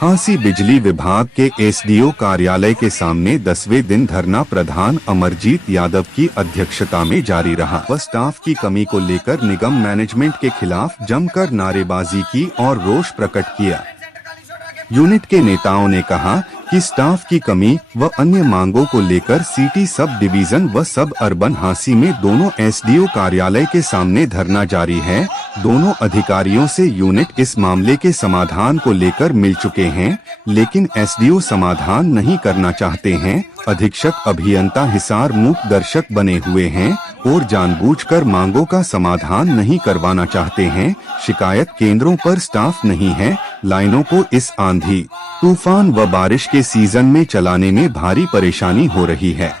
हांसी बिजली विभाग के एसडीओ कार्यालय के सामने 10वें दिन धरना प्रधान अमरजीत यादव की अध्यक्षता में जारी रहा व स्टाफ की कमी को लेकर निगम मैनेजमेंट के खिलाफ जमकर नारेबाजी की और रोष प्रकट किया। यूनिट के नेताओं ने कहा कि स्टाफ की कमी व अन्य मांगों को लेकर सिटी सब डिवीजन व सब अर्बन हांसी में दोनों एसडीओ कार्यालय के सामने धरना जारी है। दोनों अधिकारियों से यूनिट इस मामले के समाधान को लेकर मिल चुके हैं, लेकिन एसडीओ समाधान नहीं करना चाहते हैं। अधीक्षक अभियंता हिसार मूक दर्शक बने हुए हैं और जानबूझकर मांगों का समाधान नहीं करवाना चाहते हैं। शिकायत केंद्रों पर स्टाफ नहीं है। लाइनों को इस आंधी तूफान व बारिश के सीजन में चलाने में भारी परेशानी हो रही है।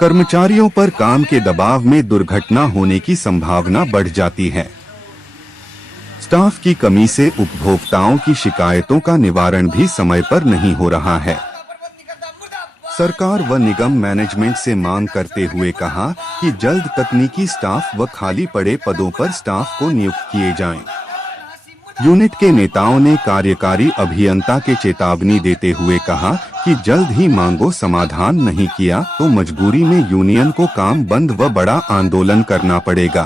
कर्मचारियों पर काम के दबाव में दुर्घटना होने की संभावना बढ़ जाती है। स्टाफ की कमी से उपभोक्ताओं की शिकायतों का निवारण भी समय पर नहीं हो रहा है। सरकार व निगम मैनेजमेंट से मांग करते हुए कहा कि जल्द तकनीकी स्टाफ व खाली पड़े पदों पर स्टाफ को नियुक्त किए जाएं। यूनिट के नेताओं ने कार्यकारी अभियंता के चेतावनी देते हुए कहा कि जल्द ही मांगों समाधान नहीं किया तो मजबूरी में यूनियन को काम बंद व बड़ा आंदोलन करना पड़ेगा।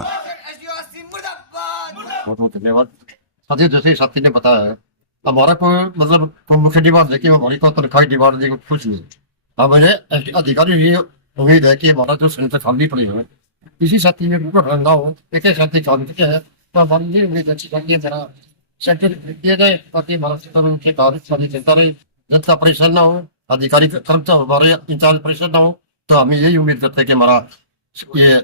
बहुत धन्यवाद। साथी जैसे साथी ने बताया, हमारा कोई मतलब कोई मुख्य डिमांड है कि हमारी को तनख्वाही डिमांड है कुछ नहीं। अब मुझे अधिकारी ये उम्मीद है कि हमारा जो सेंटर खाली पड़ी है किसी साथी में ना हो, एक साथी काम किया है तो हमारी ये उम्मीद अच्छी है मेरा सेंटर दिया जाए ताकि हमारा सेंटर उनके कार्य खाली चलता रहे, जनता परेशान ना हो, अधिकारी कर्मचारी हमारे इंचार्ज परेशान ना हो। तो हमें यही उम्मीद करते हैं कि हमारा ये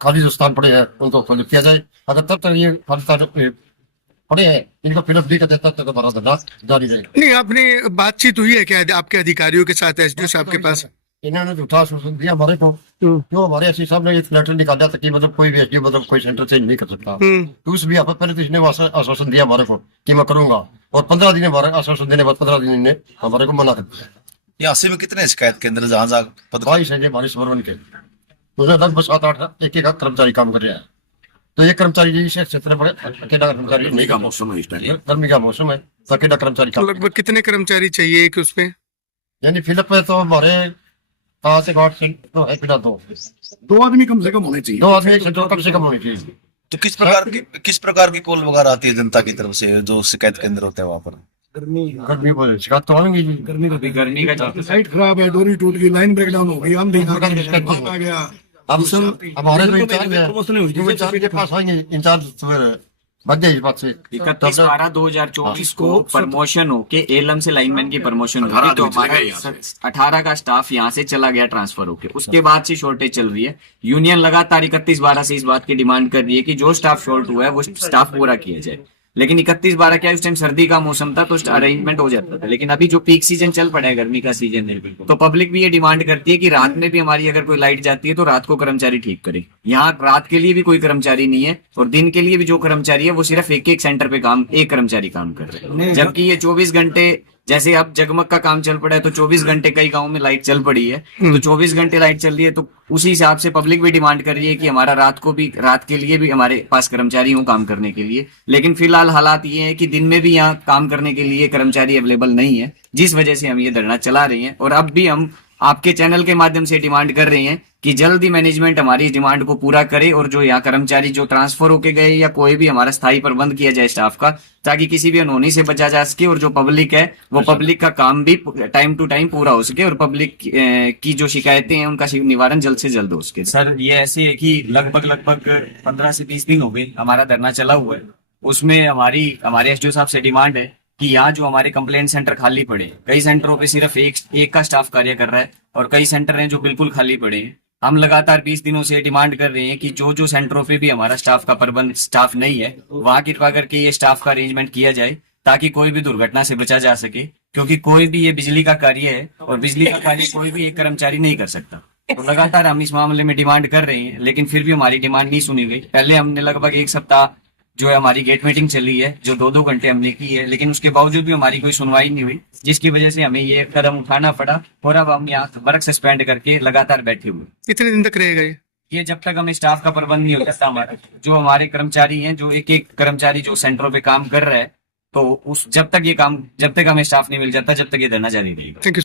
खाली जो स्थान पड़े हैं उनको फिलअप किया जाए। अगर तब तक ये खाली स्थान पड़े हैं इनको फिलअप नहीं करते तब तक हमारा धरना जारी रहेगा। नहीं, आपने बातचीत हुई है क्या आपके अधिकारियों के साथ एसडीओ साहब के पास? इन्होंने झूठा आश्वासन दिया हमारे को, जो हमारे एसपी साहब ने एक लेटर निकाला था कि मतलब कोई भी एसडीओ मतलब कोई सेंटर चेंज नहीं कर सकता। तो उस भी पहले तो इसने आश्वासन दिया हमारे को कि मैं करूंगा, और 15 दिन हमारे आश्वासन देने बाद 15 दिन ने हमारे को मना कर दिया। यहाँ में कितने शिकायत केंद्र जहाँ जहाँ 22 है हमारे सुबरवन के, उसमें लगभग 7-8 एक कर्मचारी काम कर रहे हैं। तो ये कर्मचारी क्षेत्र में अकेला कर्मचारी नहीं, का मौसम है, गर्मी का मौसम है, तो अकेला कर्मचारी काम। लगभग कितने कर्मचारी चाहिए कि उसमें? यानी फिलअप है तो हमारे 5 से 8 तो है बिना दो आदमी कम से कम होने चाहिए, 2 आदमी कम से कम होने चाहिए। तो किस प्रकार की कॉल वगैरह आती है जनता की तरफ से जो शिकायत केंद्र होते हैं वहाँ पर? गर्मी बोले शिकायत तो आएंगी जी। गर्मी का साइट खराब है, डोरी टूट गई, लाइन ब्रेकडाउन हो गई, हम आ गया। अब हमारे जो इंचार्ज के पास आएंगे, इंचार्ज बच इस बात से 31/12/2024 को प्रमोशन हो के एलएम से लाइनमैन की प्रमोशन होगी, तो हमारा 18 का स्टाफ यहाँ से चला गया ट्रांसफर होके। उसके बाद से शॉर्टेज चल रही है। यूनियन लगातार 31/12 से इस बात की डिमांड कर रही है कि जो स्टाफ शॉर्ट हुआ है वो स्टाफ पूरा किया जाए। लेकिन 31/12 क्या, उस टाइम सर्दी का मौसम था तो अरेंजमेंट हो जाता था। लेकिन अभी जो पीक सीजन चल पड़ा है, गर्मी का सीजन है, तो पब्लिक भी ये डिमांड करती है कि रात में भी हमारी अगर कोई लाइट जाती है तो रात को कर्मचारी ठीक करे। यहाँ रात के लिए भी कोई कर्मचारी नहीं है और दिन के लिए भी जो कर्मचारी है वो सिर्फ एक सेंटर पे एक कर्मचारी काम कर रहे हैं। जबकि ये 24 घंटे, जैसे अब जगमग का काम चल पड़ा है तो 24 घंटे कई गाँव में लाइट चल पड़ी है, तो 24 घंटे लाइट चल रही है, तो उसी हिसाब से पब्लिक भी डिमांड कर रही है कि हमारा रात के लिए भी हमारे पास कर्मचारी हो काम करने के लिए। लेकिन फिलहाल हालात ये है कि दिन में भी यहाँ काम करने के लिए कर्मचारी अवेलेबल नहीं है, जिस वजह से हम ये धरना चला रहे हैं। और अब भी हम आपके चैनल के माध्यम से डिमांड कर रहे हैं कि जल्दी मैनेजमेंट हमारी इस डिमांड को पूरा करे और जो यहाँ कर्मचारी जो ट्रांसफर होके गए या कोई भी हमारा स्थायी प्रबंध किया जाए स्टाफ का, ताकि किसी भी अनहोनी से बचा जा सके और जो पब्लिक है वो पब्लिक का काम भी टाइम टू टाइम पूरा हो सके और पब्लिक की जो शिकायतें हैं उनका निवारण जल्द से जल्द हो सके। सर, ये ऐसे है कि लगभग 15 से 20 दिन हो गए हमारा धरना चला हुआ है। उसमें हमारे एसडीओ साहब से डिमांड है कि यहाँ जो हमारे कंप्लेंट सेंटर खाली पड़े, कई सेंटरों पे सिर्फ एक का स्टाफ कार्य कर रहा है और कई सेंटर हैं जो बिल्कुल खाली पड़े हैं। हम लगातार 20 दिनों से डिमांड कर रहे हैं कि जो सेंटरों पे भी हमारा स्टाफ का प्रबंध स्टाफ नहीं है, वहां कृपा करके ये स्टाफ का अरेंजमेंट किया जाए ताकि कोई भी दुर्घटना से बचा जा सके। क्योंकि कोई भी ये बिजली का कार्य है और बिजली का कार्य कोई भी एक कर्मचारी नहीं कर सकता। तो लगातार हम इस मामले में डिमांड कर रहे हैं, लेकिन फिर भी हमारी डिमांड नहीं सुनी गई। पहले हमने लगभग 1 सप्ताह जो है हमारी गेट मीटिंग चली है, जो 2-2 घंटे हमने की है, लेकिन उसके बावजूद भी हमारी कोई सुनवाई नहीं हुई, जिसकी वजह से हमें ये कदम उठाना पड़ा और अब हम यहाँ वर्क सस्पेंड करके लगातार बैठे हुए। कितने दिन तक रहेगा ये? जब तक हमें स्टाफ का प्रबंध नहीं हो जाता, हमारा जो हमारे कर्मचारी हैं, जो एक कर्मचारी जो सेंटरों पे काम कर रहा है तो उस जब तक हमें स्टाफ नहीं मिल जाता, जब तक ये धरना जारी रहेगा। Thank you.